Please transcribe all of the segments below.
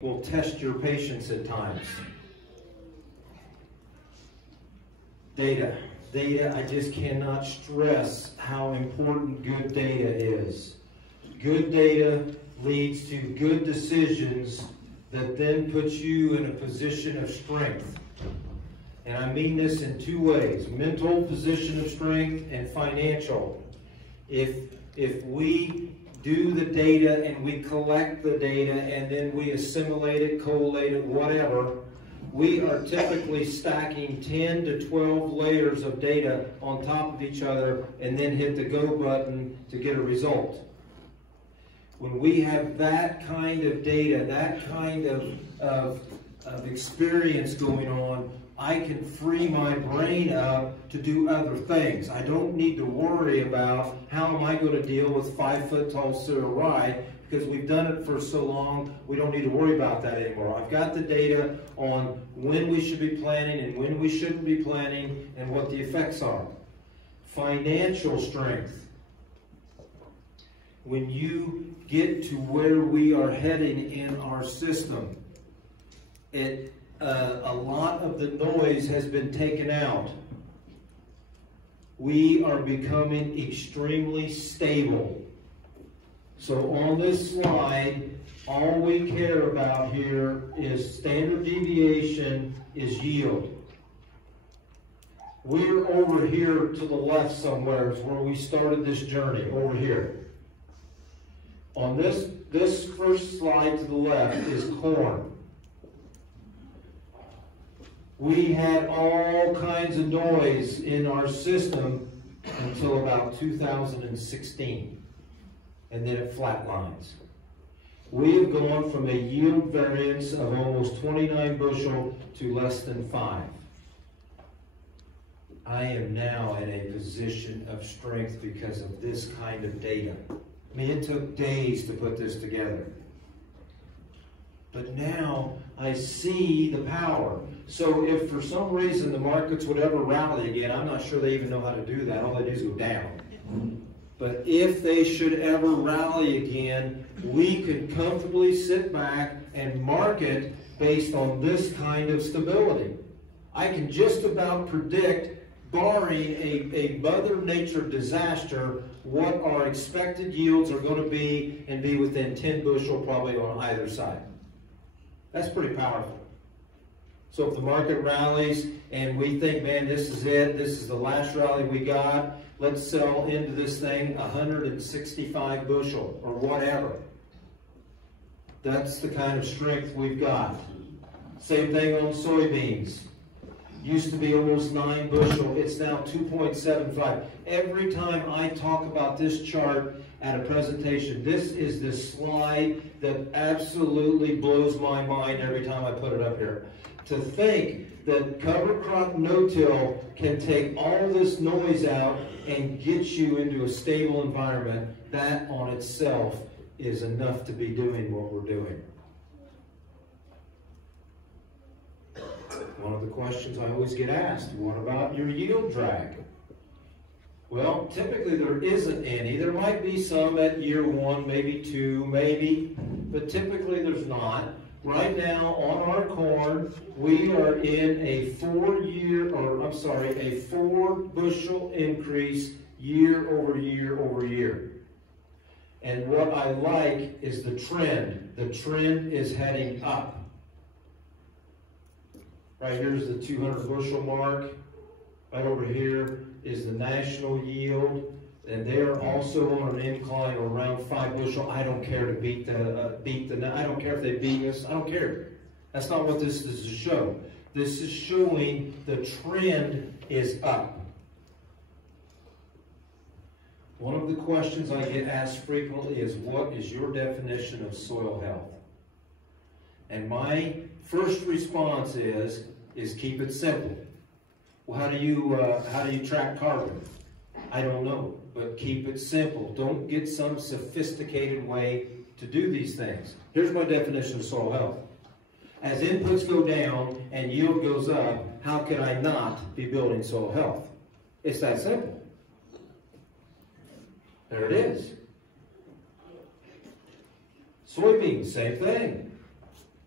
will test your patience at times. Data. Data, I just cannot stress how important good data is. Good data leads to good decisions that then puts you in a position of strength. And I mean this in two ways: mental position of strength and financial. If we do the data and we collect the data and then we assimilate it, collate it, whatever, we are typically stacking 10 to 12 layers of data on top of each other and then hit the go button to get a result. When we have that kind of data, that kind of experience going on, I can free my brain up to do other things. I don't need to worry about how am I going to deal with 5-foot-tall sooty rye, because we've done it for so long, we don't need to worry about that anymore. I've got the data on when we should be planning and when we shouldn't be planning and what the effects are. Financial strength. When you get to where we are heading in our system, a lot of the noise has been taken out. We are becoming extremely stable. So on this slide, all we care about here is standard deviation is yield. We're over here to the left somewhere is where we started this journey, over here. On this first slide to the left is corn. We had all kinds of noise in our system until about 2016, and then it flatlines. We have gone from a yield variance of almost 29 bushel to less than 5. I am now in a position of strength because of this kind of data. I mean, it took days to put this together. But now I see the power. So if for some reason the markets would ever rally again, I'm not sure they even know how to do that. All they do is go down. But if they should ever rally again, we could comfortably sit back and market based on this kind of stability. I can just about predict, barring a Mother Nature disaster, what our expected yields are going to be and be within 10 bushel probably on either side. That's pretty powerful. So if the market rallies and we think, man, this is it, this is the last rally we got, let's sell into this thing 165 bushel or whatever. That's the kind of strength we've got. Same thing on soybeans. Used to be almost 9 bushel, it's now 2.75. Every time I talk about this chart at a presentation, this is the slide that absolutely blows my mind every time I put it up here. To think that cover crop no-till can take all this noise out and get you into a stable environment, that on itself is enough to be doing what we're doing. One of the questions I always get asked, what about your yield drag? Well, typically there isn't any. There might be some at year 1, maybe 2, maybe, but typically there's not. Right now on our corn, we are in a 4 bushel increase year over year over year. And what I like is the trend. The trend is heading up. Right here's the 200 bushel mark. Right over here is the national yield, and they are also on an incline around 5 bushel. I don't care to beat the I don't care if they beat us. I don't care. That's not what this is to show. This is showing the trend is up. One of the questions I get asked frequently is, what is your definition of soil health? And my first response is keep it simple. Well, how do you track carbon? I don't know, but keep it simple. Don't get some sophisticated way to do these things. Here's my definition of soil health. As inputs go down and yield goes up, how could I not be building soil health? It's that simple. There it is. Soybeans, same thing.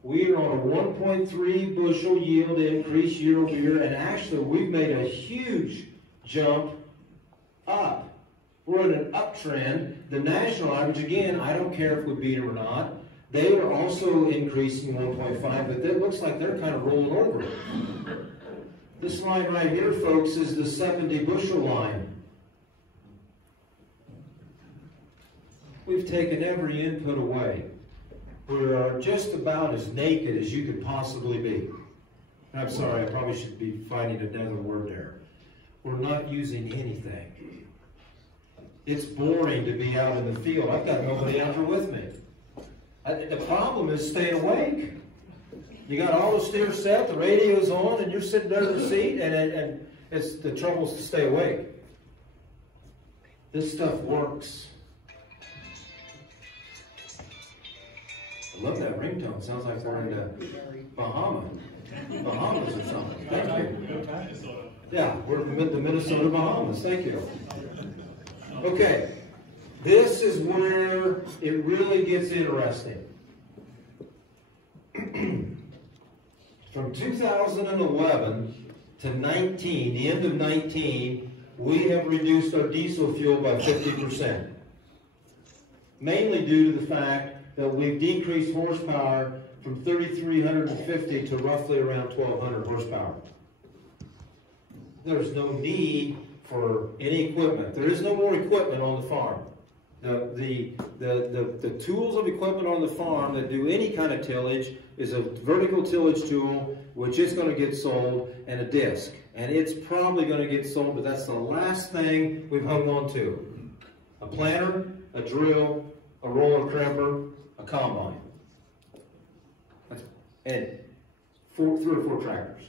We are on a 1.3 bushel yield increase year over year, and actually we've made a huge jump up. We're in an uptrend. The national average, again, I don't care if we beat them or not. They are also increasing 1.5, but it looks like they're kind of rolling over. This line right here, folks, is the 70 bushel line. We've taken every input away. We are just about as naked as you could possibly be. I'm sorry, I probably should be finding another word there. We're not using anything. It's boring to be out in the field. I've got nobody out there with me. The problem is staying awake. You got all the steer set, the radio's on, and you're sitting there in the seat, and it's the trouble is to stay awake. This stuff works. I love that ringtone. Sounds like we're in the Bahamas or something. Thank you. Yeah, we're in the Minnesota Bahamas. Thank you. Okay, this is where it really gets interesting. From 2011 to 19, the end of 19, we have reduced our diesel fuel by 50%. Mainly due to the fact that we've decreased horsepower from 3,350 to roughly around 1,200 horsepower. There's no need for any equipment. There is no more equipment on the farm. The tools of equipment on the farm that do any kind of tillage is a vertical tillage tool, which is going to get sold, and a disc. And it's probably going to get sold, but that's the last thing we've hung on to. A planter, a drill, a roller crimper, a combine. And 3 or 4 tractors.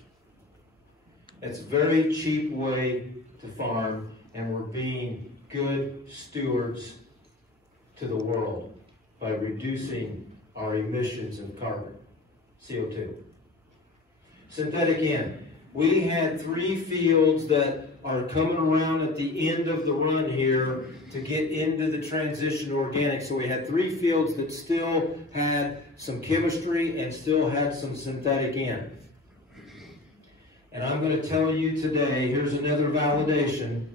It's a very cheap way to farm, and we're being good stewards to the world by reducing our emissions of carbon, CO2. Synthetic N. We had 3 fields that are coming around at the end of the run here to get into the transition to organic. So we had 3 fields that still had some chemistry and still had some synthetic N. And I'm going to tell you today, here's another validation.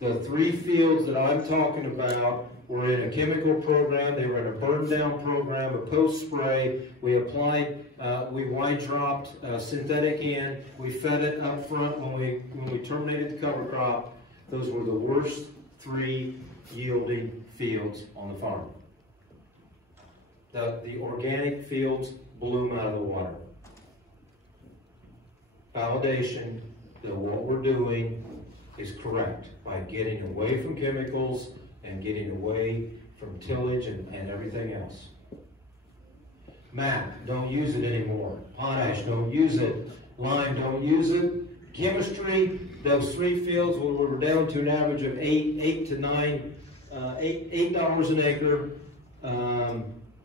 The 3 fields that I'm talking about were in a chemical program. They were in a burn down program, a post spray. We applied, we wide dropped synthetic N. We fed it up front when we terminated the cover crop. Those were the worst 3 yielding fields on the farm. The organic fields blew them out of the water. Validation that what we're doing is correct by getting away from chemicals and getting away from tillage and everything else. MAP, don't use it anymore. Potash, don't use it. Lime, don't use it. Chemistry, those 3 fields where we're down to an average of $8 to $9 an acre.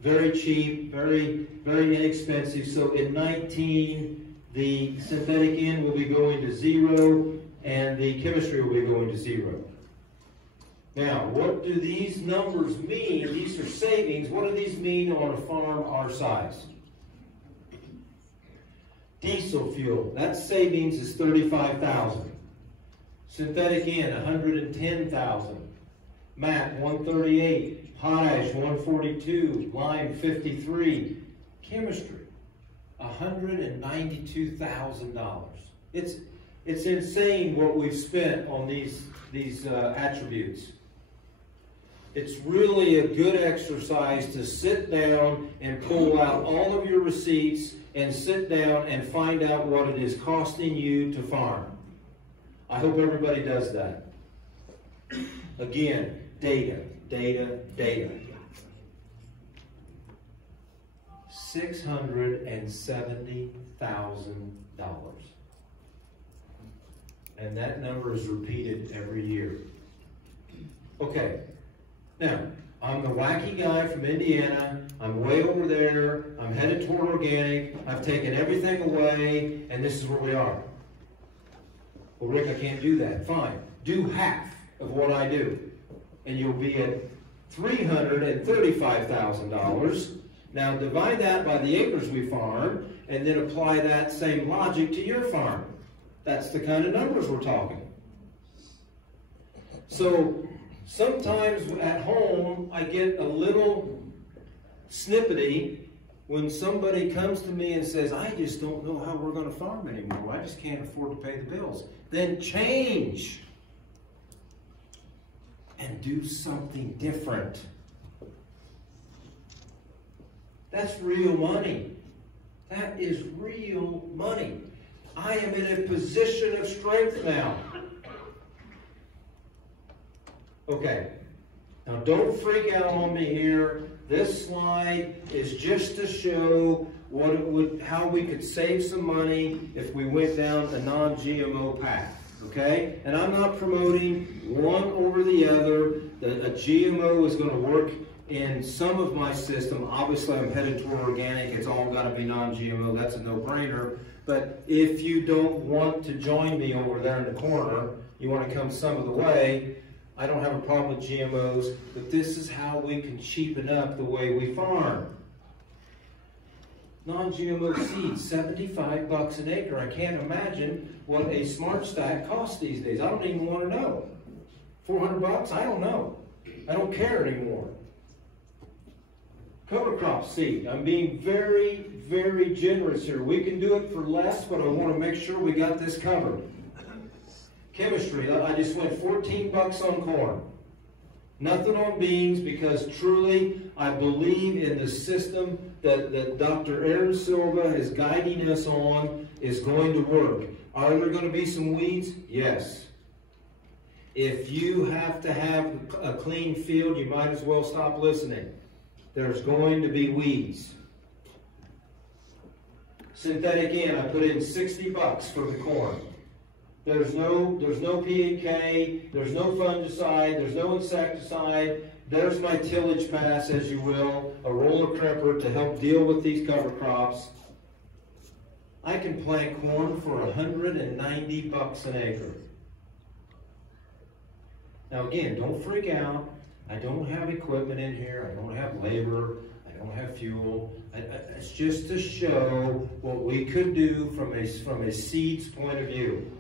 Very cheap, very inexpensive. So in 19, the synthetic N will be going to 0, and the chemistry will be going to 0. Now, what do these numbers mean? These are savings. What do these mean on a farm our size? Diesel fuel, that savings is $35,000. Synthetic N, $110,000. MAP, $138,000. Potash, $142,000. Lime, $53,000. Chemistry, $192,000. It's insane what we've spent on these attributes. It's really a good exercise to sit down and pull out all of your receipts and sit down and find out what it is costing you to farm. I hope everybody does that. Again, data. $670,000. And that number is repeated every year. Okay, now, I'm the wacky guy from Indiana. I'm way over there. I'm headed toward organic. I've taken everything away, and this is where we are. Well, Rick, I can't do that. Fine. Do half of what I do, and you'll be at $335,000. Now divide that by the acres we farm, and then apply that same logic to your farm. That's the kind of numbers we're talking. So sometimes at home, I get a little snippety when somebody comes to me and says, I just don't know how we're going to farm anymore. I just can't afford to pay the bills. Then change and do something different. That's real money. That is real money. I am in a position of strength now. Okay, now don't freak out on me here. This slide is just to show how we could save some money if we went down a non-GMO path. Okay, and I'm not promoting one over the other. A GMO is going to work in some of my system. Obviously, I'm headed toward organic. It's all got to be non-GMO. That's a no-brainer. But if you don't want to join me over there in the corner, you want to come some of the way, I don't have a problem with GMOs, but this is how we can cheapen up the way we farm. Non-GMO seeds, $75 an acre. I can't imagine what a smart stack costs these days. I don't even want to know. 400 bucks? I don't know. I don't care anymore. Cover crop seed. I'm being very, very generous here. We can do it for less, but I want to make sure we got this covered. Chemistry. I just went 14 bucks on corn. Nothing on beans, because truly I believe in the system that Dr. Aaron Silva is guiding us on is going to work. Are there going to be some weeds? Yes. If you have to have a clean field, you might as well stop listening. There's going to be weeds. Synthetic N, I put in 60 bucks for the corn. There's no P&K, there's no fungicide, there's no insecticide. There's my tillage pass, as you will, a roller crepper to help deal with these cover crops. I can plant corn for 190 bucks an acre. Now again, don't freak out. I don't have equipment in here. I don't have labor. I don't have fuel. It's just to show what we could do from a seeds point of view.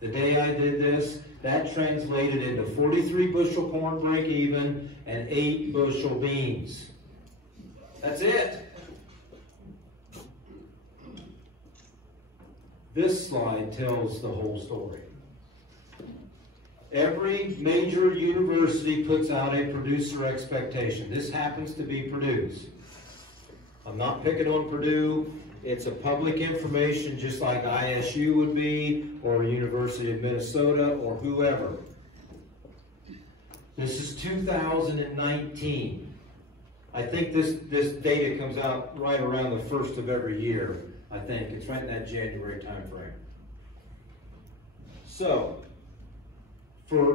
The day I did this, that translated into 43 bushel corn break even and 8 bushel beans. That's it. This slide tells the whole story. Every major university puts out a producer expectation. This happens to be Purdue's. I'm not picking on Purdue. It's a public information just like ISU would be, or University of Minnesota, or whoever. This is 2019. I think this data comes out right around the 1st of every year. I think it's right in that January time frame. So,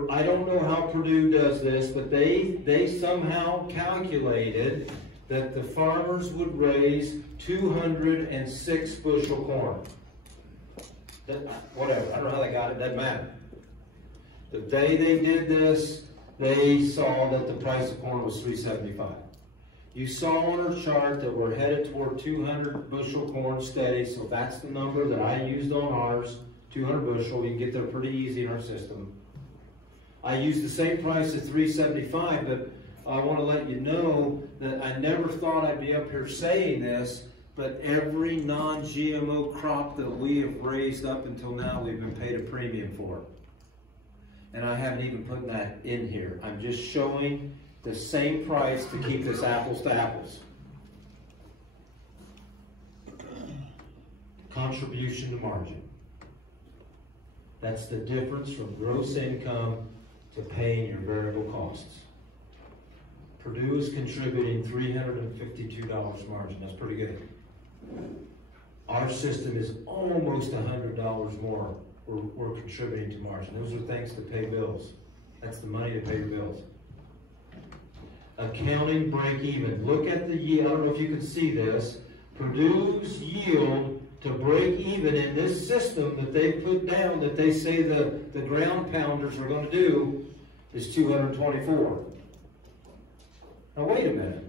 I don't know how Purdue does this, but they somehow calculated that the farmers would raise 206 bushel corn. Whatever, I don't know how they got it, doesn't matter. The day they did this, they saw that the price of corn was $3.75. You saw on our chart that we're headed toward 200 bushel corn steady, so that's the number that I used on ours, 200 bushel. You can get there pretty easy in our system. I used the same price at $3.75, but I want to let you know that I never thought I'd be up here saying this, but every non-GMO crop that we have raised up until now, we've been paid a premium for. And I haven't even put that in here. I'm just showing the same price to keep this apples to apples. Contribution to margin. That's the difference from gross income to paying your variable costs. Purdue is contributing $352 margin. That's pretty good. Our system is almost $100 more we're contributing to margin. Those are things to pay bills. That's the money to pay your bills. Accounting break even. Look at the yield. I don't know if you can see this. Purdue's yield to break even in this system that they put down, that they say the ground pounders are going to do, is 224. Now wait a minute.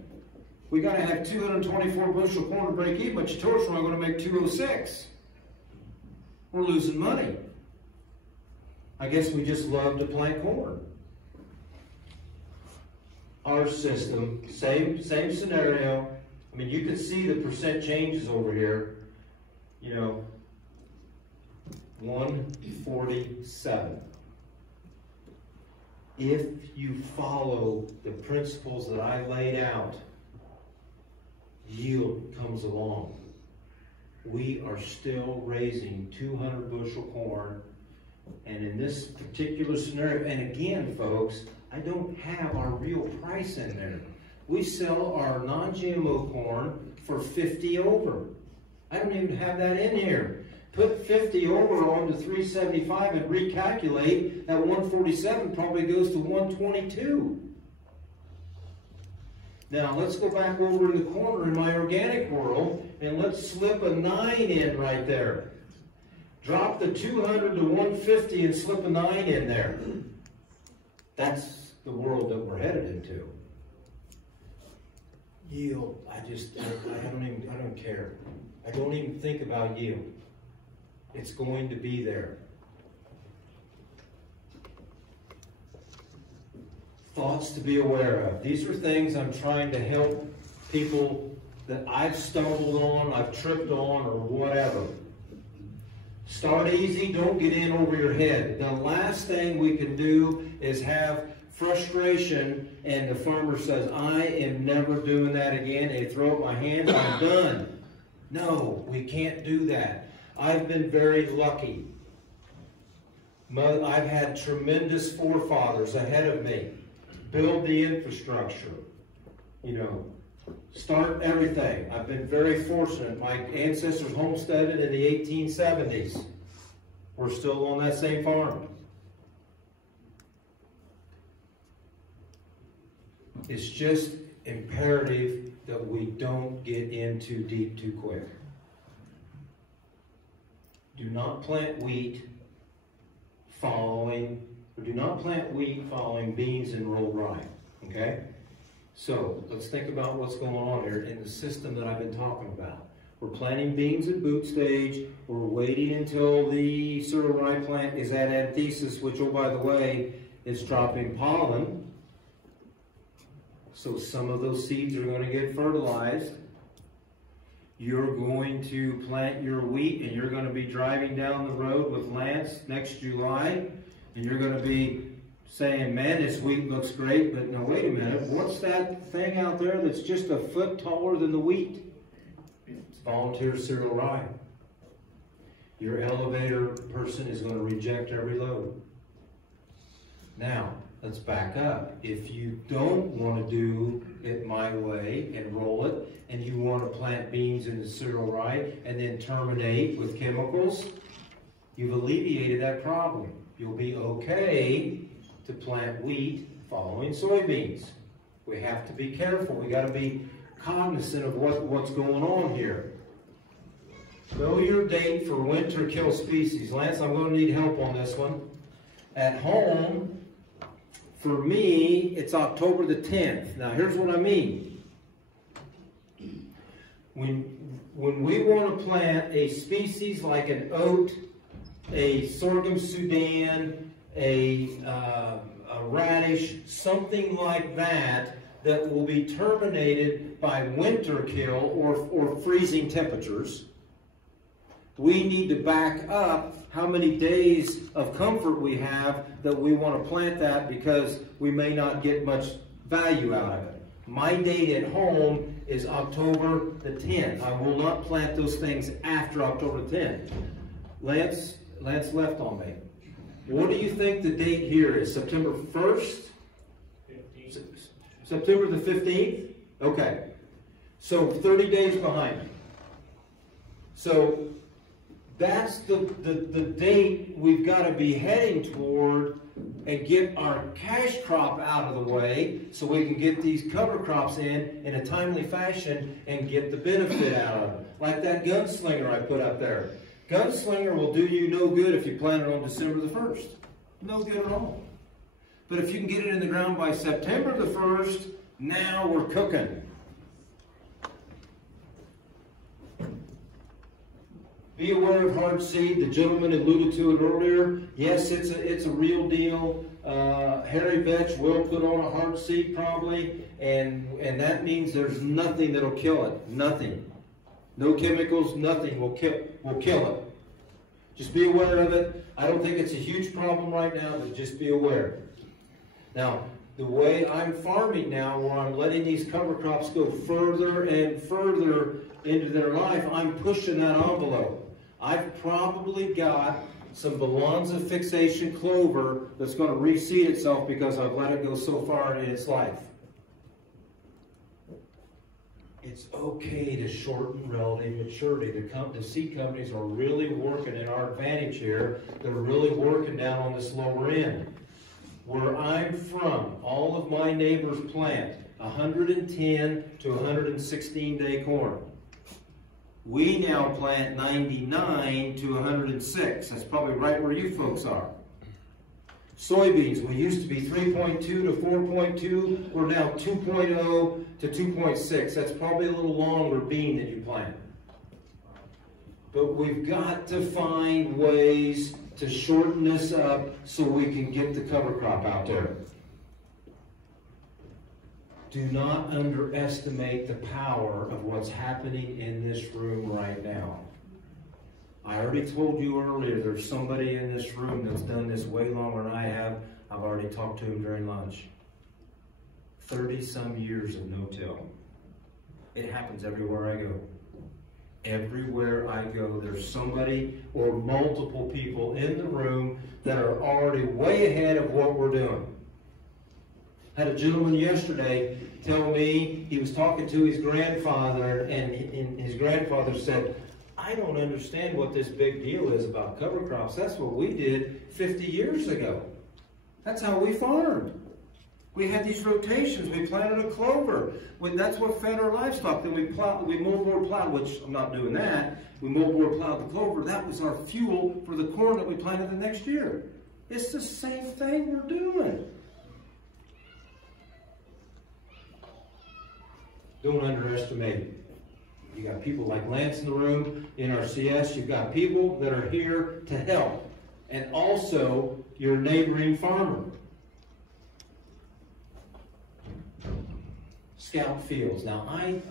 We got to have 224 bushel corn to break even, but you told us we're only going to make 206. We're losing money. I guess we just love to plant corn. Our system, same scenario. I mean, you can see the percent changes over here. You know, 147. If you follow the principles that I laid out, yield comes along. We are still raising 200 bushel corn, and in this particular scenario, and again, folks, I don't have our real price in there. We sell our non-GMO corn for 50 over. I don't even have that in here. Put 50 over onto 375 and recalculate, that 147 probably goes to 122. Now let's go back over in the corner in my organic world and let's slip a 9 in right there. Drop the 200 to 150 and slip a 9 in there. That's the world that we're headed into. Yield, I don't care. I don't even think about yield. It's going to be there. Thoughts to be aware of. These are things I'm trying to help people that I've stumbled on, I've tripped on, or whatever. Start easy, don't get in over your head. The last thing we can do is have frustration and the farmer says, I am never doing that again, and throw up my hands, I'm done. No, we can't do that. I've been very lucky. I've had tremendous forefathers ahead of me. Build the infrastructure. You know, start everything. I've been very fortunate. My ancestors homesteaded in the 1870s. We're still on that same farm. It's just imperative that we don't get in too deep too quick. Do not plant wheat following beans and rolled rye, okay? So let's think about what's going on here in the system that I've been talking about. We're planting beans at boot stage. We're waiting until the cereal rye plant is at anthesis, which, oh, by the way, is dropping pollen. So some of those seeds are going to get fertilized. You're going to plant your wheat and you're going to be driving down the road with Lance next July and you're going to be saying, man, this wheat looks great, but no, wait a minute, what's that thing out there that's just a foot taller than the wheat? It's volunteer cereal rye. Your elevator person is going to reject every load. Now, let's back up. If you don't want to do it my way and roll it, and you want to plant beans in the cereal rye and then terminate with chemicals, you've alleviated that problem. You'll be okay to plant wheat following soybeans. We have to be careful. We got to be cognizant of what's going on here. Know your date for winter kill species. Lance, I'm going to need help on this one. At home, for me, it's October the 10th. Now, here's what I mean. When we want to plant a species like an oat, a sorghum Sudan, a radish, something like that, that will be terminated by winter kill or freezing temperatures, we need to back up how many days of comfort we have that we want to plant that because we may not get much value out of it. My date at home is October the 10th. I will not plant those things after October 10th. Lance left on me. What do you think the date here is? September 1st? 15th. September the 15th? Okay. So 30 days behind. So that's the date we've got to be heading toward and get our cash crop out of the way so we can get these cover crops in a timely fashion and get the benefit out of it. Like that gunslinger I put up there. Gunslinger will do you no good if you plant it on December the 1st. No good at all. But if you can get it in the ground by September the 1st, now we're cooking. Be aware of hard seed. The gentleman alluded to it earlier. Yes, it's a real deal. Hairy vetch will put on a hard seed probably, and that means there's nothing that'll kill it. Nothing. No chemicals, nothing will kill it. Just be aware of it. I don't think it's a huge problem right now, but just be aware. Now, the way I'm farming now, where I'm letting these cover crops go further and further into their life, I'm pushing that envelope. I've probably got some Balanza fixation clover that's going to reseed itself because I've let it go so far in its life. It's okay to shorten relative maturity. The seed companies are really working in our advantage here. They're really working down on this lower end. Where I'm from, all of my neighbors plant 110 to 116 day corn. We now plant 99 to 106. That's probably right where you folks are. Soybeans, we used to be 3.2 to 4.2. We're now 2.0 to 2.6. That's probably a little longer bean that you plant. But we've got to find ways to shorten this up so we can get the cover crop out there. Do not underestimate the power of what's happening in this room right now. I already told you earlier, there's somebody in this room that's done this way longer than I have. I've already talked to him during lunch. 30-some years of no-till. It happens everywhere I go. Everywhere I go, there's somebody or multiple people in the room that are already way ahead of what we're doing. I had a gentleman yesterday tell me he was talking to his grandfather, and his grandfather said, I don't understand what this big deal is about cover crops. That's what we did 50 years ago. That's how we farmed. We had these rotations. We planted a clover. That's what fed our livestock. Then we moldboard plowed, which I'm not doing that. We moldboard plowed the clover. That was our fuel for the corn that we planted the next year. It's the same thing we're doing. Don't underestimate it. You got people like Lance in the room, in our CS. You've got people that are here to help. And also your neighboring farmer. Scout fields. Now, I'm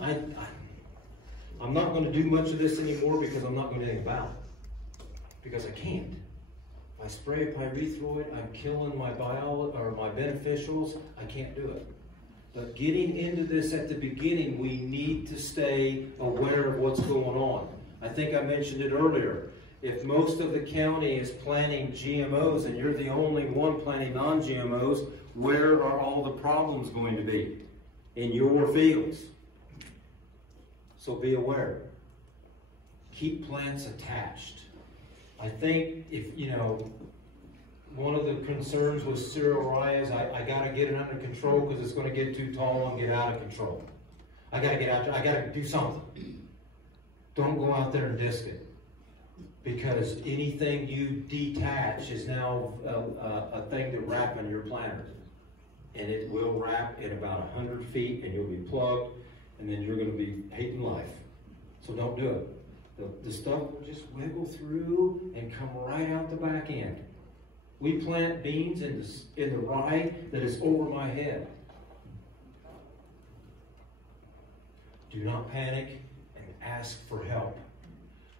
not going to do much of this anymore because I'm not going to do anything about it. Because I can't. If I spray a pyrethroid, I'm killing my beneficials. I can't do it. But getting into this at the beginning, we need to stay aware of what's going on. I think I mentioned it earlier. If most of the county is planting GMOs and you're the only one planting non-GMOs, where are all the problems going to be? In your fields. So be aware. Keep plants attached. I think if, one of the concerns with cereal rye is I got to get it under control because it's going to get too tall and get out of control. I got to get out there. I got to do something. Don't go out there and disc it. Because anything you detach is now a thing to wrap in your planter. And it will wrap at about 100 feet and you'll be plugged and then you're going to be hating life. So don't do it. The stuff will just wiggle through and come right out the back end. We plant beans in the rye that is over my head. Do not panic and ask for help.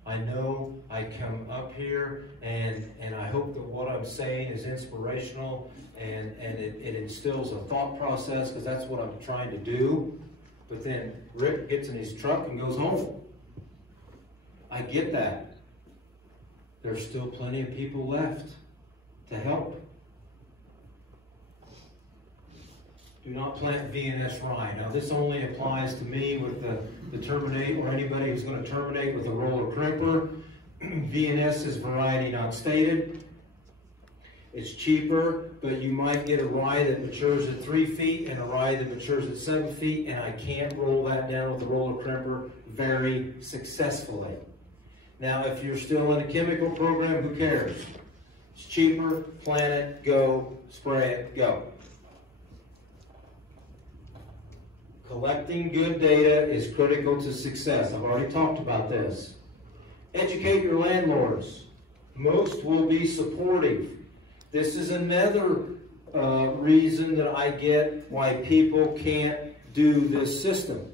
I know I come up here and I hope that what I'm saying is inspirational and it instills a thought process because that's what I'm trying to do. But then Rick gets in his truck and goes home. I get that. There's still plenty of people left to help. Do not plant VNS rye. Now this only applies to me with the terminate or anybody who's going to terminate with a roller crimper. VNS is variety not stated. It's cheaper, but you might get a rye that matures at 3 feet and a rye that matures at 7 feet, and I can't roll that down with a roller crimper very successfully. Now, if you're still in a chemical program, who cares? It's cheaper, plant it, go, spray it, go. Collecting good data is critical to success. I've already talked about this. Educate your landlords. Most will be supportive. This is another reason that I get why people can't do this system.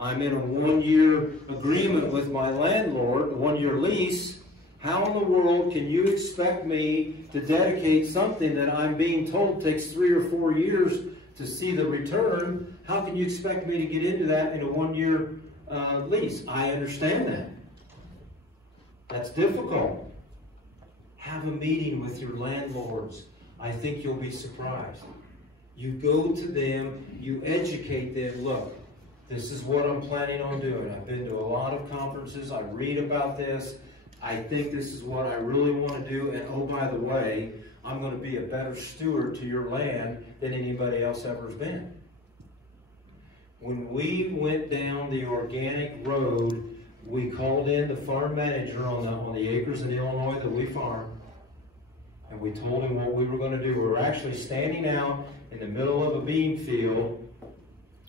I'm in a 1-year agreement with my landlord, a 1-year lease. How in the world can you expect me to dedicate something that I'm being told takes 3 or 4 years to see the return? How can you expect me to get into that in a 1-year lease? I understand that. That's difficult. Have a meeting with your landlords. I think you'll be surprised. You go to them, you educate them. Look, this is what I'm planning on doing. I've been to a lot of conferences. I read about this. I think this is what I really want to do. And oh, by the way, I'm going to be a better steward to your land than anybody else ever has been. When we went down the organic road, we called in the farm manager on the acres in Illinois that we farm, and we told him what we were going to do. We were actually standing out in the middle of a bean field.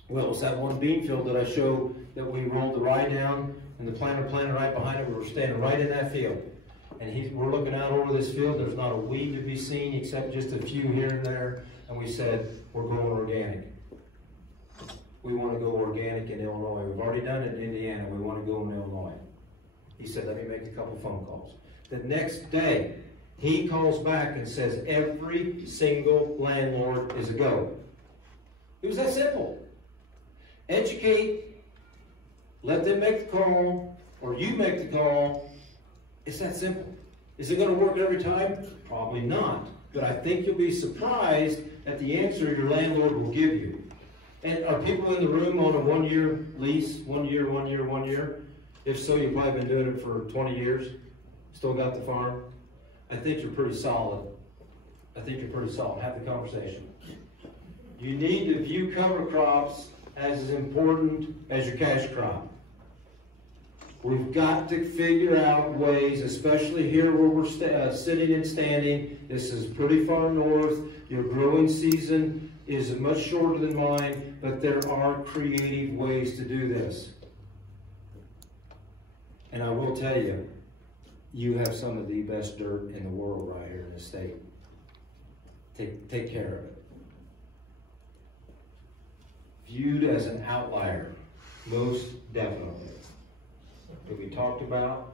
Well, it was that one bean field that I showed that we rolled the rye down and the planter planted right behind it. We were standing right in that field. And we're looking out over this field. There's not a weed to be seen except just a few here and there. And we said, we're going organic. We want to go organic in Illinois. We've already done it in Indiana. We want to go in Illinois. He said, let me make a couple phone calls. The next day, he calls back and says, every single landlord is a go. It was that simple. Educate, let them make the call, or you make the call. It's that simple. Is it going to work every time? Probably not. But I think you'll be surprised at the answer your landlord will give you. And are people in the room on a 1-year lease? 1 year, 1 year, 1 year? If so, you've probably been doing it for 20 years. Still got the farm? I think you're pretty solid. I think you're pretty solid. Have the conversation. You need to view cover crops as important as your cash crop. We've got to figure out ways, especially here where we're sitting and standing. This is pretty far north. Your growing season is much shorter than mine, but there are creative ways to do this. And I will tell you, you have some of the best dirt in the world right here in the state. Take care of it. Viewed as an outlier, most definitely. To be talked about,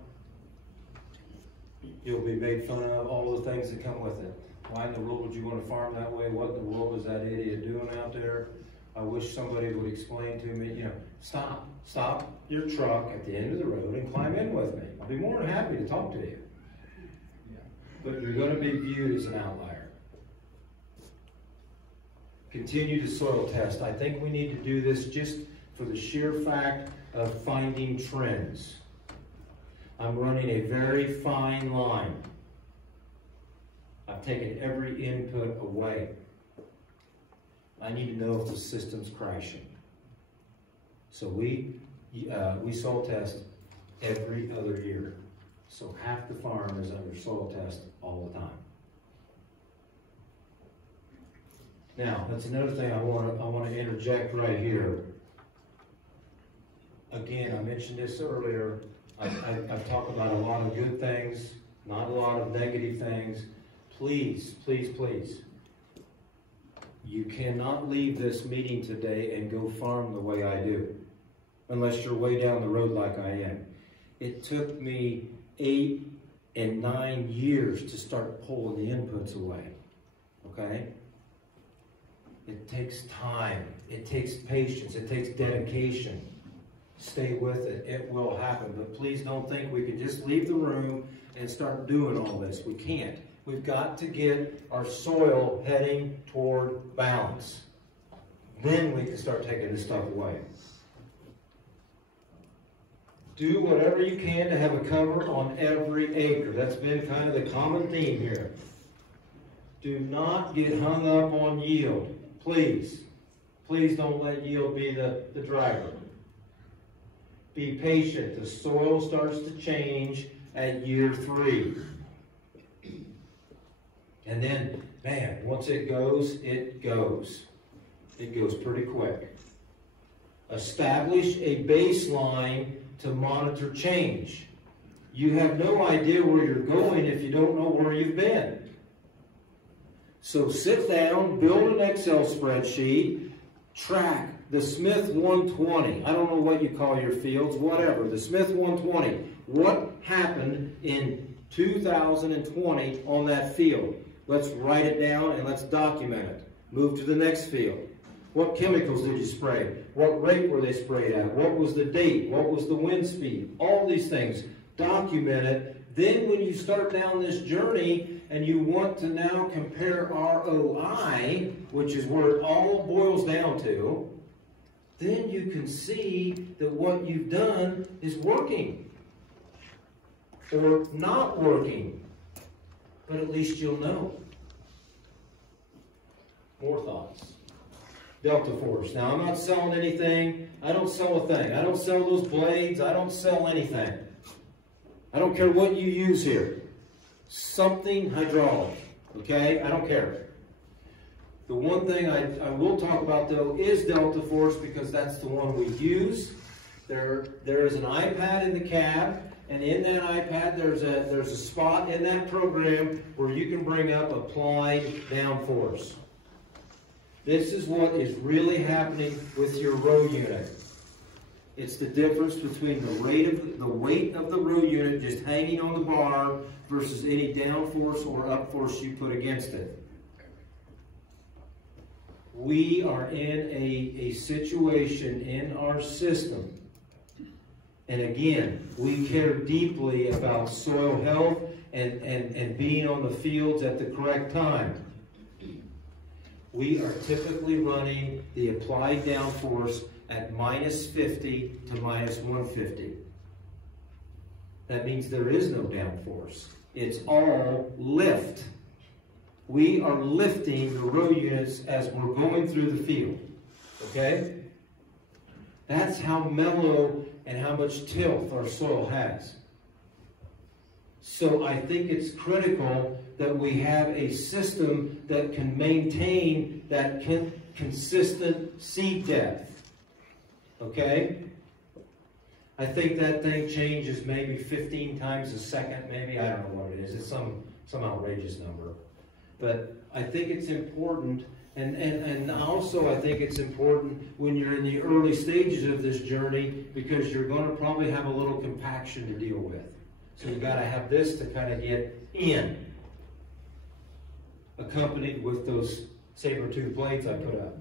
you'll be made fun of, all the things that come with it. Why in the world would you want to farm that way? What in the world is that idiot doing out there? I wish somebody would explain to me, stop your truck at the end of the road and climb in with me. I'll be more than happy to talk to you. But you're going to be viewed as an outlier. Continue to soil test. I think we need to do this just for the sheer fact of finding trends. I'm running a very fine line. I've taken every input away. I need to know if the system's crashing. So we soil test every other year. So half the farm is under soil test all the time. Now, that's another thing I want to interject right here. Again, I mentioned this earlier. I've talked about a lot of good things, not a lot of negative things. Please, please, please. You cannot leave this meeting today and go farm the way I do, unless you're way down the road like I am. It took me 8 and 9 years to start pulling the inputs away, okay? It takes time, it takes patience, it takes dedication. Stay with it, it will happen. But please don't think we can just leave the room and start doing all this. We can't. We've got to get our soil heading toward balance. Then we can start taking this stuff away. Do whatever you can to have a cover on every acre. That's been kind of the common theme here. Do not get hung up on yield. Please. Please don't let yield be the driver. Be patient. The soil starts to change at year 3. And then, man, once it goes, it goes. It goes pretty quick. Establish a baseline to monitor change. You have no idea where you're going if you don't know where you've been. So sit down, build an Excel spreadsheet, track the Smith 120. I don't know what you call your fields, whatever. The Smith 120. What happened in 2020 on that field? Let's write it down and let's document it. Move to the next field. What chemicals did you spray? What rate were they sprayed at? What was the date? What was the wind speed? All these things. Document it. Then when you start down this journey and you want to now compare ROI, which is where it all boils down to, then you can see that what you've done is working or not working. But at least you'll know. More thoughts. Delta Force. Now, I'm not selling anything. I don't sell a thing. I don't sell those blades. I don't sell anything. I don't care what you use here. Something hydraulic. Okay? I don't care. The one thing I will talk about, though, is Delta Force because that's the one we use. There is an iPad in the cab. And in that iPad, there's a spot in that program where you can bring up applied downforce. This is what is really happening with your row unit. It's the difference between the weight of the row unit just hanging on the bar versus any downforce or upforce you put against it. We are in a situation in our system. And again, we care deeply about soil health and being on the fields at the correct time. We are typically running the applied downforce at -50 to -150. That means there is no downforce. It's all lift. We are lifting the row units as we're going through the field. Okay? That's how mellow and how much tilth our soil has. So I think it's critical that we have a system that can maintain that consistent seed depth. Okay? I think that thing changes maybe 15 times a second, maybe. I don't know what it is. It's some outrageous number. But I think it's important. And also I think it's important when you're in the early stages of this journey because you're going to probably have a little compaction to deal with. So you've got to have this to kind of get in, accompanied with those saber-tooth blades I put up.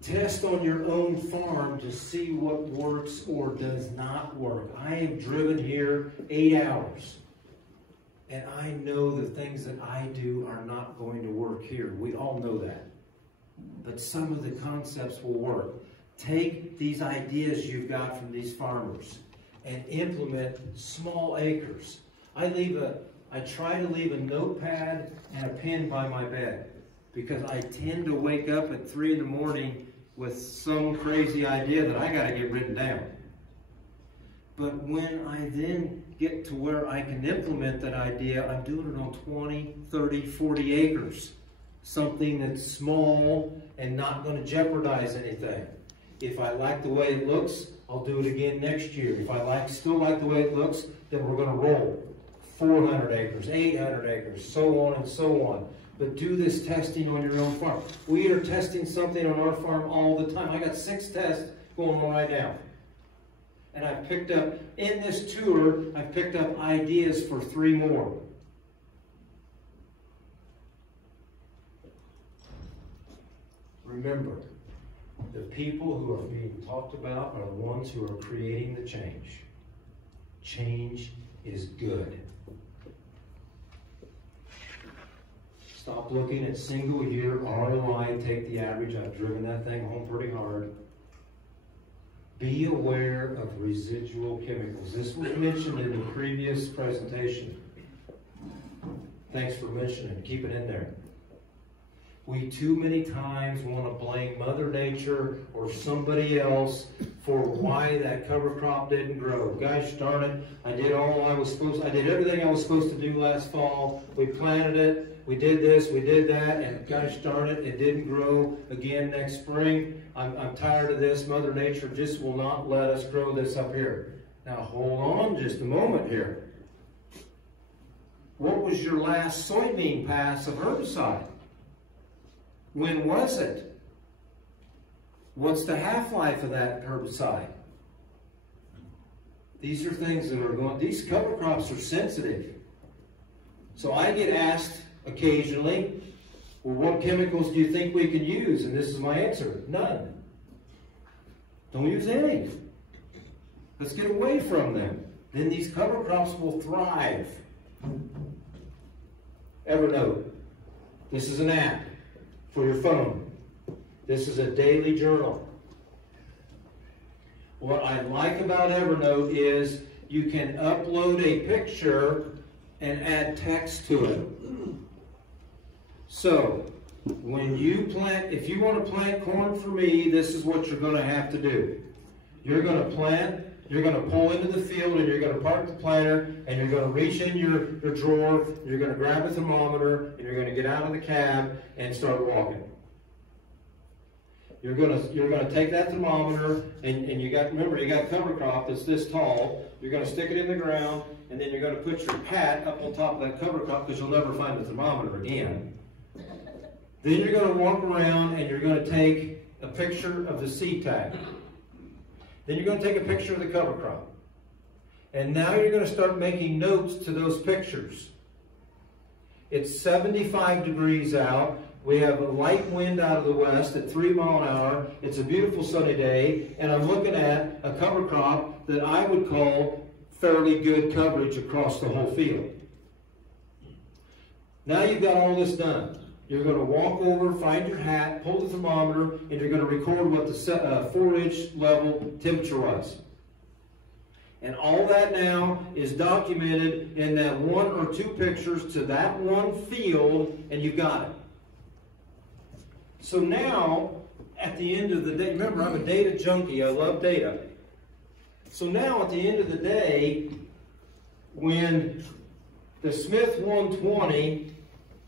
Test on your own farm to see what works or does not work. I have driven here 8 hours. And I know the things that I do are not going to work here. We all know that. But some of the concepts will work. Take these ideas you've got from these farmers and implement small acres. I try to leave a notepad and a pen by my bed because I tend to wake up at 3 in the morning with some crazy idea that I got to get written down. But when I then get to where I can implement that idea, I'm doing it on 20, 30, 40 acres. Something that's small and not going to jeopardize anything. If I like the way it looks, I'll do it again next year. If I still like the way it looks, then we're going to roll 400 acres, 800 acres, so on and so on. But do this testing on your own farm. We are testing something on our farm all the time. I got 6 tests going on right now. And I've picked up, in this tour, I've picked up ideas for 3 more. Remember, the people who are being talked about are the ones who are creating the change. Change is good. Stop looking at single year ROI, take the average. I've driven that thing home pretty hard. Be aware of residual chemicals. This was mentioned in the previous presentation. Thanks for mentioning it. Keep it in there. We too many times want to blame Mother Nature or somebody else for why that cover crop didn't grow. Gosh darn it, I did everything I was supposed to do last fall. We planted it. we did this, we did that, and gosh darn it, it didn't grow again next spring. I'm tired of this. Mother Nature just will not let us grow this up here. Now hold on just a moment here. What was your last soybean pass of herbicide? When was it? What's the half-life of that herbicide? These are things that are going, these cover crops are sensitive. So I get asked occasionally, well, what chemicals do you think we can use? And this is my answer, none. Don't use any. Let's get away from them. Then these cover crops will thrive. Evernote. This is an app for your phone. This is a daily journal. What I like about Evernote is you can upload a picture and add text to it. So, when you plant, if you want to plant corn for me, this is what you're going to have to do. You're going to plant, you're going to pull into the field, and you're going to park the planter, and you're going to reach in your drawer, you're going to grab a thermometer, and you're going to get out of the cab and start walking. You're going to take that thermometer, and you got, remember, you got cover crop that's this tall. You're going to stick it in the ground, and then you're going to put your hat up on top of that cover crop because you'll never find the thermometer again. Then you're going to walk around, and you're going to take a picture of the seed tag. Then you're going to take a picture of the cover crop. And now you're going to start making notes to those pictures. It's 75 degrees out. We have a light wind out of the west at 3 miles an hour. It's a beautiful sunny day, and I'm looking at a cover crop that I would call fairly good coverage across the whole field. Now you've got all this done. You're going to walk over, find your hat, pull the thermometer, and you're going to record what the 4-inch level temperature was. And all that now is documented in that 1 or 2 pictures to that one field, and you've got it. So now, at the end of the day, remember, I'm a data junkie. I love data. So now, at the end of the day, when the Smith 120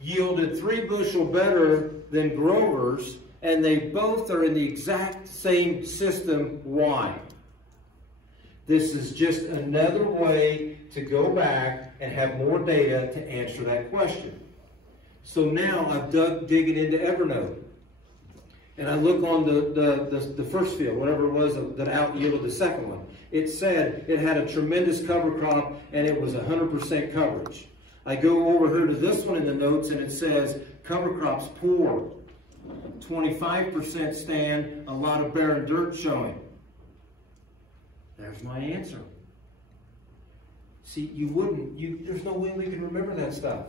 yielded 3 bushel better than Grover's, and they both are in the exact same system, why? This is just another way to go back and have more data to answer that question. So now I've digging into Evernote. And I look on the first field, whatever it was that out-yielded the second one. It said it had a tremendous cover crop and it was 100% coverage. I go over here to this one in the notes and it says cover crops poor. 25% stand, a lot of barren dirt showing. There's my answer. See, there's no way we can remember that stuff.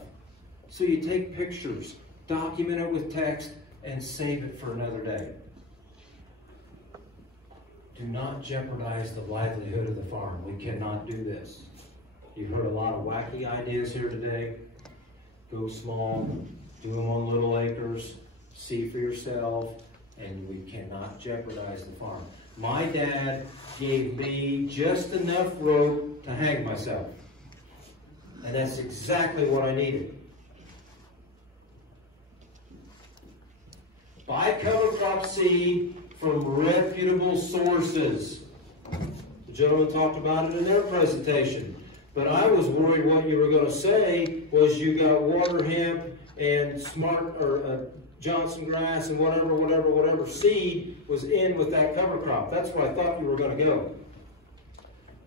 So you take pictures, document it with text, and save it for another day. Do not jeopardize the livelihood of the farm. We cannot do this. You've heard a lot of wacky ideas here today. Go small, do them on little acres, see for yourself, and we cannot jeopardize the farm. My dad gave me just enough rope to hang myself. And that's exactly what I needed. Buy cover crop seed from reputable sources. The gentleman talked about it in their presentation. But I was worried what you were going to say was you got water hemp and Johnson grass and whatever seed was in with that cover crop. That's where I thought you were going to go.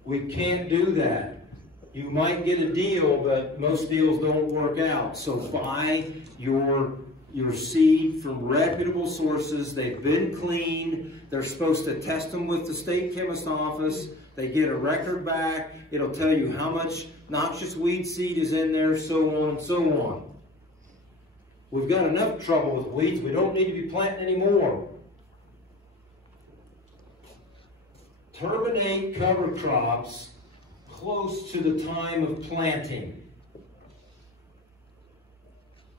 We can't do that. You might get a deal, but most deals don't work out. So buy your seed from reputable sources. They've been cleaned. They're supposed to test them with the state chemist office. They get a record back. It'll tell you how much noxious weed seed is in there, so on and so on. We've got enough trouble with weeds. We don't need to be planting anymore. Terminate cover crops close to the time of planting.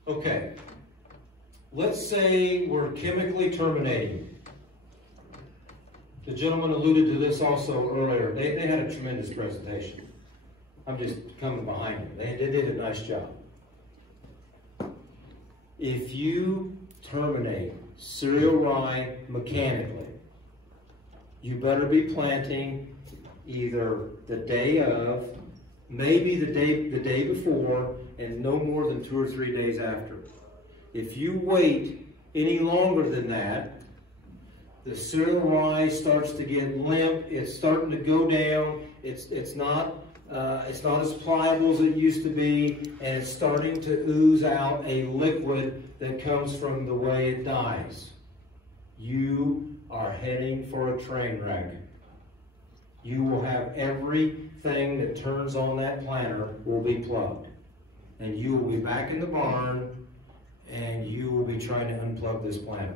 Okay. Let's say we're chemically terminating. The gentleman alluded to this also earlier. They had a tremendous presentation. I'm just coming behind them. They did a nice job. If you terminate cereal rye mechanically, you better be planting either the day of, maybe the day before, and no more than 2 or 3 days after. If you wait any longer than that, the cereal rye starts to get limp. It's starting to go down. It's not as pliable as it used to be, and it's starting to ooze out a liquid that comes from the way it dies. You are heading for a train wreck. You will have everything that turns on that planter will be plugged. And you will be back in the barn, and you will be trying to unplug this planter.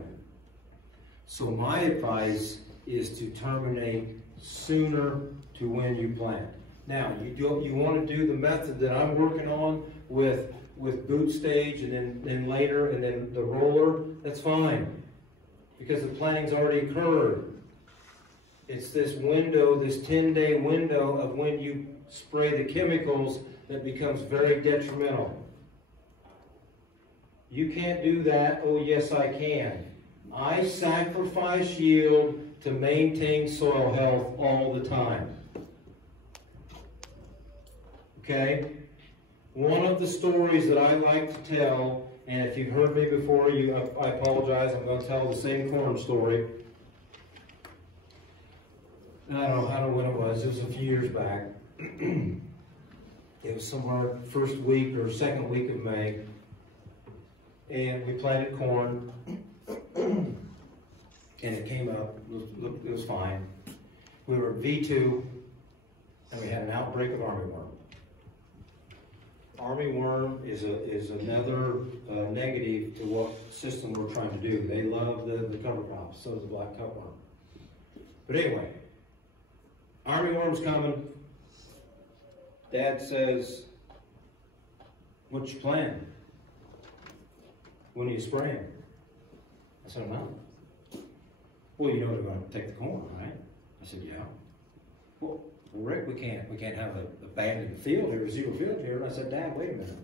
So my advice is to terminate sooner to when you plant. Now, you want to do the method that I'm working on with boot stage and then later and then the roller, that's fine. Because the planting's already occurred. It's this window, this 10-day window of when you spray the chemicals that becomes very detrimental. You can't do that. Oh, yes, I can. I sacrifice yield to maintain soil health all the time. Okay? One of the stories that I like to tell, and if you've heard me before, I apologize, I'm going to tell the same corn story. I don't know when it was a few years back. It was somewhere first week or second week of May. And we planted corn. And it came up, it was fine. We were at V2, and we had an outbreak of armyworm. Armyworm is another negative to what system we're trying to do. They love the cover crops, so does the black cutworm. But anyway, armyworm's coming. Dad says, "What's your plan? When are you spraying?" I said, "No." "Well, you know they're going to take the corn, right?" I said, "Yeah." "Well, Rick, we can't have an abandoned field here, zero field here." And I said, "Dad, wait a minute.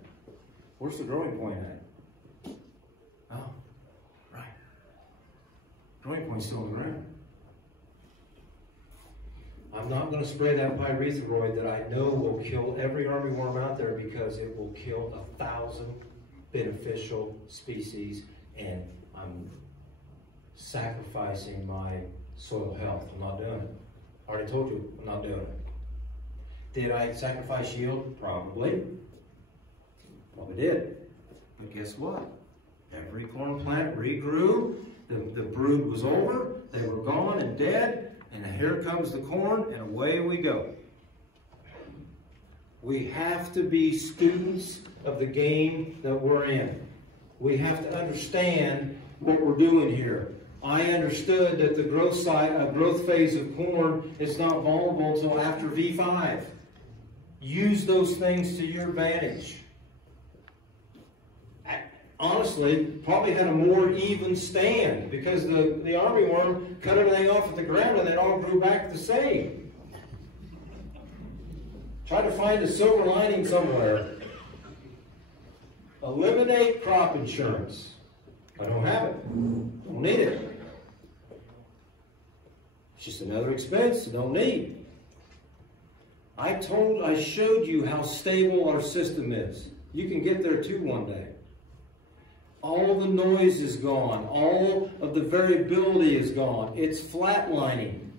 Where's the growing point at?" "Oh, right. Growing point's still on the ground." I'm not going to spray that pyrethroid that I know will kill every armyworm out there, because it will kill 1,000 beneficial species, and I'm sacrificing my soil health. I'm not doing it. I already told you I'm not doing it. Did I sacrifice yield? Probably. Probably did. But guess what? Every corn plant regrew. The brood was over. They were gone and dead. And here comes the corn, and away we go. We have to be students of the game that we're in. We have to understand what we're doing here. I understood that the growth phase of corn is not vulnerable until after V5. Use those things to your advantage. Honestly, probably had a more even stand, because the armyworm cut everything off at the ground and it all grew back the same. Try to find a silver lining somewhere. Eliminate crop insurance. I don't have it. Don't need it. It's just another expense I don't need. I showed you how stable our system is. You can get there too one day. All the noise is gone. All of the variability is gone. It's flatlining.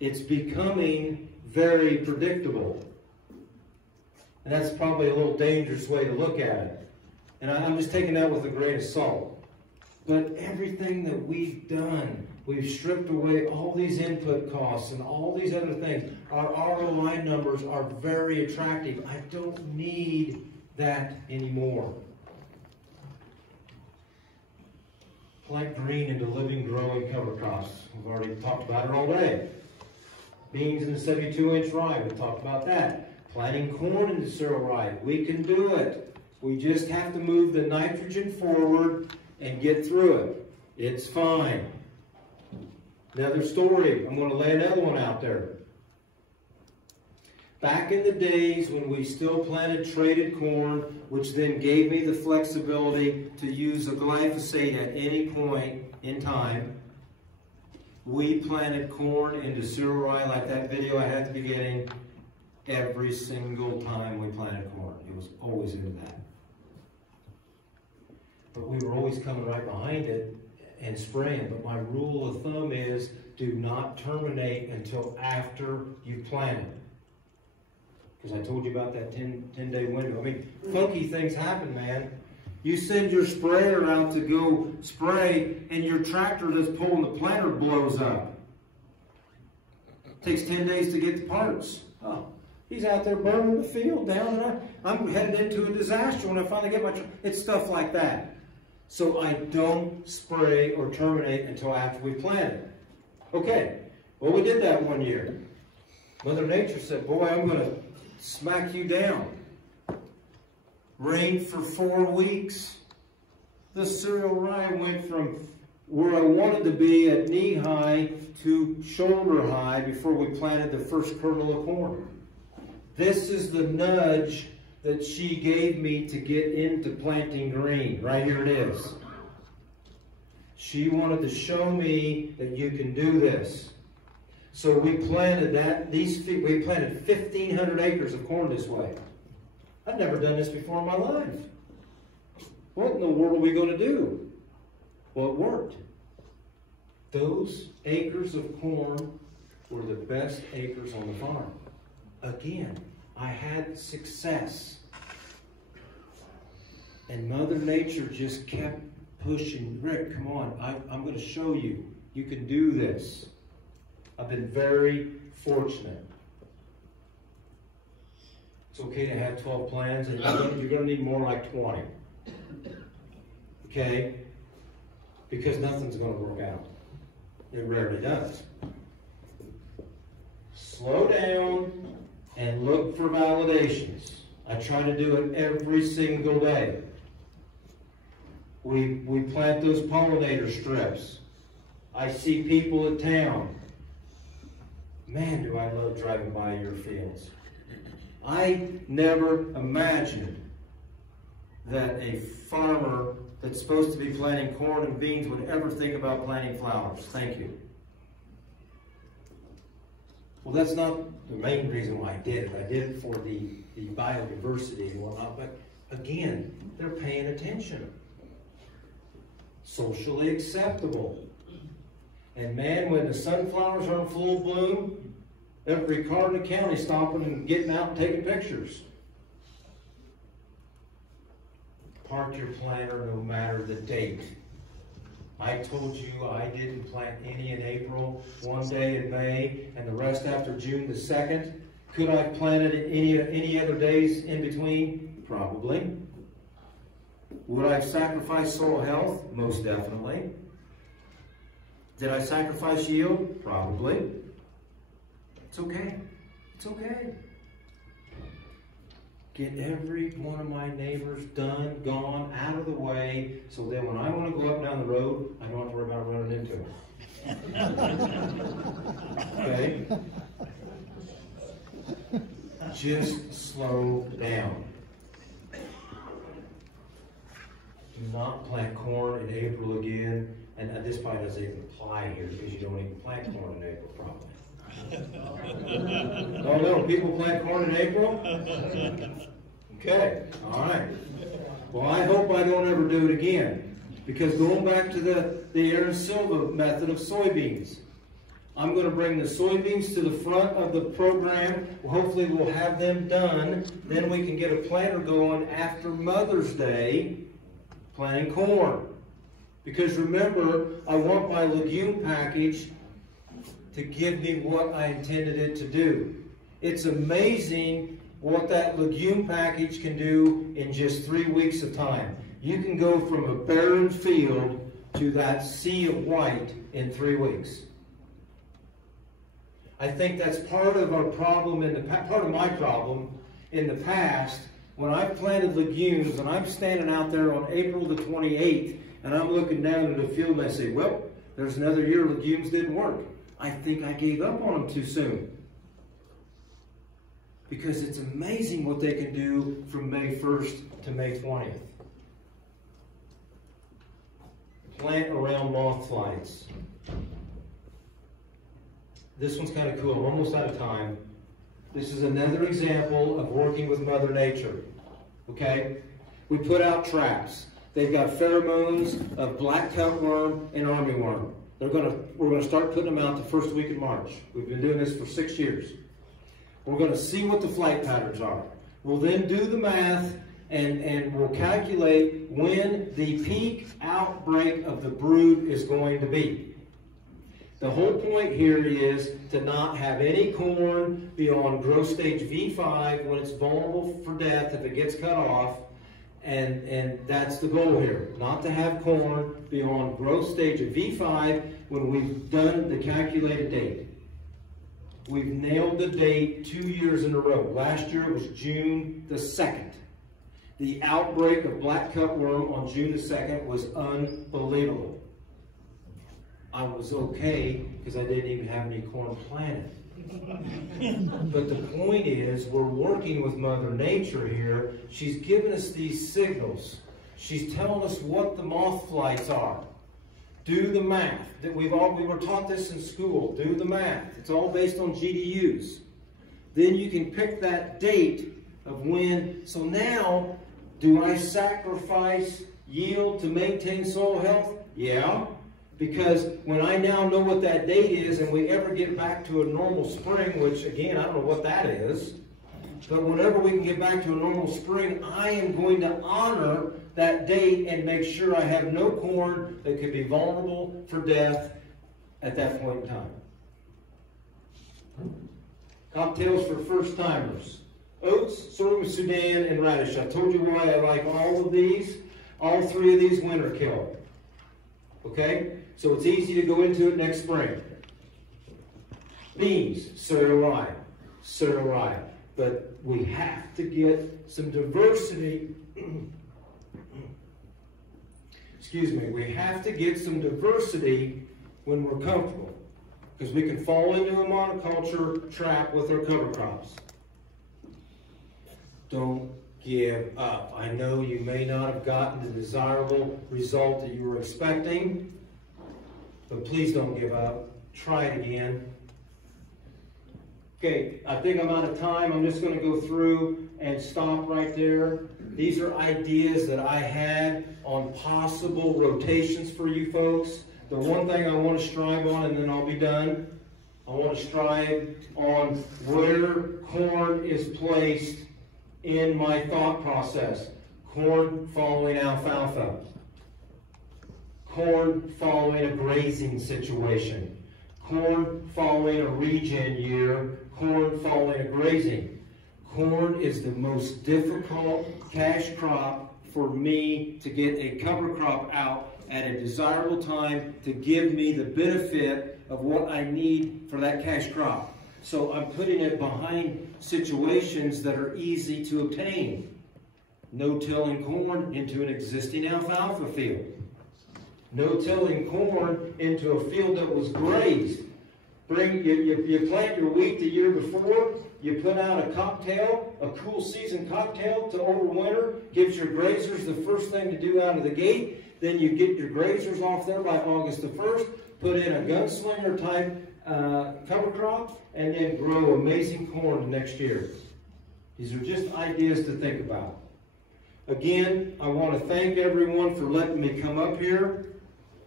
It's becoming very predictable. And that's probably a little dangerous way to look at it. And I'm just taking that with a grain of salt. But everything that we've done, we've stripped away all these input costs and all these other things. Our ROI numbers are very attractive. I don't need that anymore. Plant green into living, growing cover crops. We've already talked about it all day. Beans in the 72-inch rye, we talked about that. Planting corn into cereal rye, we can do it. We just have to move the nitrogen forward and get through it. It's fine. Another story, I'm going to lay another one out there. Back in the days when we still planted traded corn, which then gave me the flexibility to use a glyphosate at any point in time, we planted corn into cereal rye like that video I had at the beginning. Every single time we planted corn, it was always into that. But we were always coming right behind it and spraying. But my rule of thumb is do not terminate until after you've planted. Because I told you about that 10-day window. I mean, funky things happen, man. You send your sprayer out to go spray, and your tractor that's pulling the planter blows up. It takes 10 days to get the parts. Oh, he's out there burning the field down, and I'm headed into a disaster when I finally get my... It's stuff like that. So I don't spray or terminate until after we planted. Okay, well, we did that one year. Mother Nature said, boy, I'm going to smack you down. Rained for 4 weeks. The cereal rye went from where I wanted to be at knee high to shoulder high before we planted the first kernel of corn. This is the nudge that she gave me to get into planting green. Right here it is. She wanted to show me that you can do this. So we planted we planted 1,500 acres of corn this way. I'd never done this before in my life. What in the world are we going to do? Well, it worked. Those acres of corn were the best acres on the farm. Again, I had success. And Mother Nature just kept pushing. Rick, come on, I'm going to show you. You can do this. I've been very fortunate. It's okay to have 12 plans, and you're going to need more like 20. Okay? Because nothing's going to work out. It rarely does. Slow down and look for validations. I try to do it every single day. We plant those pollinator strips. I see people in town. Man, do I love driving by your fields. I never imagined that a farmer that's supposed to be planting corn and beans would ever think about planting flowers. Thank you. Well, that's not the main reason why I did it. I did it for the biodiversity and whatnot, but again, they're paying attention. Socially acceptable. And man, when the sunflowers are in full bloom, every car in the county stopping and getting out and taking pictures. Park your planter no matter the date. I told you I didn't plant any in April, one day in May, and the rest after June the 2nd. Could I have planted it any other days in between? Probably. Would I have sacrificed soil health? Most definitely. Did I sacrifice yield? Probably. It's okay. It's okay. Get every one of my neighbors done, gone, out of the way, so then when I want to go up and down the road, I don't have to worry about running into them. Okay? Just slow down. Do not plant corn in April again. And this probably doesn't even apply here because you don't even plant corn in April, probably. Oh no, people plant corn in April? Okay, all right. Well, I hope I don't ever do it again. Because going back to the Aaron Silva method of soybeans, I'm going to bring the soybeans to the front of the program. Hopefully we'll have them done. Then we can get a planter going after Mother's Day planting corn. Because remember, I want my legume package to give me what I intended it to do. It's amazing what that legume package can do in just 3 weeks of time. You can go from a barren field to that sea of white in 3 weeks. I think that's part of our problem part of my problem in the past. When I've planted legumes and I'm standing out there on April the 28th and I'm looking down at the field and I say, well, there's another year legumes didn't work. I think I gave up on them too soon. because it's amazing what they can do from May 1st to May 20th. Plant around moth flights. This one's kind of cool. I'm almost out of time. This is another example of working with Mother Nature. Okay? We put out traps. They've got pheromones of black cutworm and armyworm. We're going to start putting them out the first week of March. We've been doing this for 6 years. We're going to see what the flight patterns are. We'll then do the math and we'll calculate when the peak outbreak of the brood is going to be. The whole point here is to not have any corn beyond growth stage V5 when it's vulnerable for death if it gets cut off. And that's the goal here, not to have corn beyond growth stage of V5 when we've done the calculated date. We've nailed the date 2 years in a row. Last year it was June the 2nd. The outbreak of black cutworm on June the 2nd was unbelievable. I was okay because I didn't even have any corn planted. But the point is, we're working with Mother Nature here. She's giving us these signals. She's telling us what the moth flights are. Do the math. We were taught this in school. Do the math. It's all based on GDUs. Then you can pick that date of when. So now, do I sacrifice yield to maintain soil health? Yeah. Because when I now know what that date is and we ever get back to a normal spring, which again, I don't know what that is, but whenever we can get back to a normal spring, I am going to honor that date and make sure I have no corn that could be vulnerable for death at that point in time. Cocktails for first timers. Oats, sorghum Sudan, and radish. I told you why I like all of these. All three of these winter kill. Okay? So it's easy to go into it next spring. Beans, cereal rye. But we have to get some diversity. Excuse me. We have to get some diversity when we're comfortable. Because we can fall into a monoculture trap with our cover crops. Don't give up. I know you may not have gotten the desirable result that you were expecting, but please don't give up. Try it again. Okay, I think I'm out of time. I'm just going to go through and stop right there. These are ideas that I had on possible rotations for you folks. The one thing I want to strive on, and then I'll be done, I want to strive on where corn is placed in my thought process. Corn following alfalfa. Corn following a grazing situation. Corn following a regen year. Corn following a grazing. Corn is the most difficult cash crop for me to get a cover crop out at a desirable time to give me the benefit of what I need for that cash crop. So I'm putting it behind situations that are easy to obtain. No-tilling corn into an existing alfalfa field. No-tilling corn into a field that was grazed. You plant your wheat the year before, you put out a cocktail, a cool season cocktail to overwinter, gives your grazers the first thing to do out of the gate. Then you get your grazers off there by August the 1st, put in a gunslinger type cover crop, and then grow amazing corn next year. These are just ideas to think about. Again, I want to thank everyone for letting me come up here.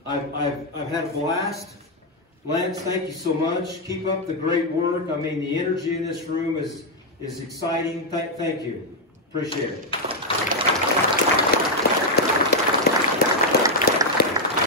I've had a blast. Lance, thank you so much. Keep up the great work. I mean, the energy in this room is exciting. Thank you. Appreciate it.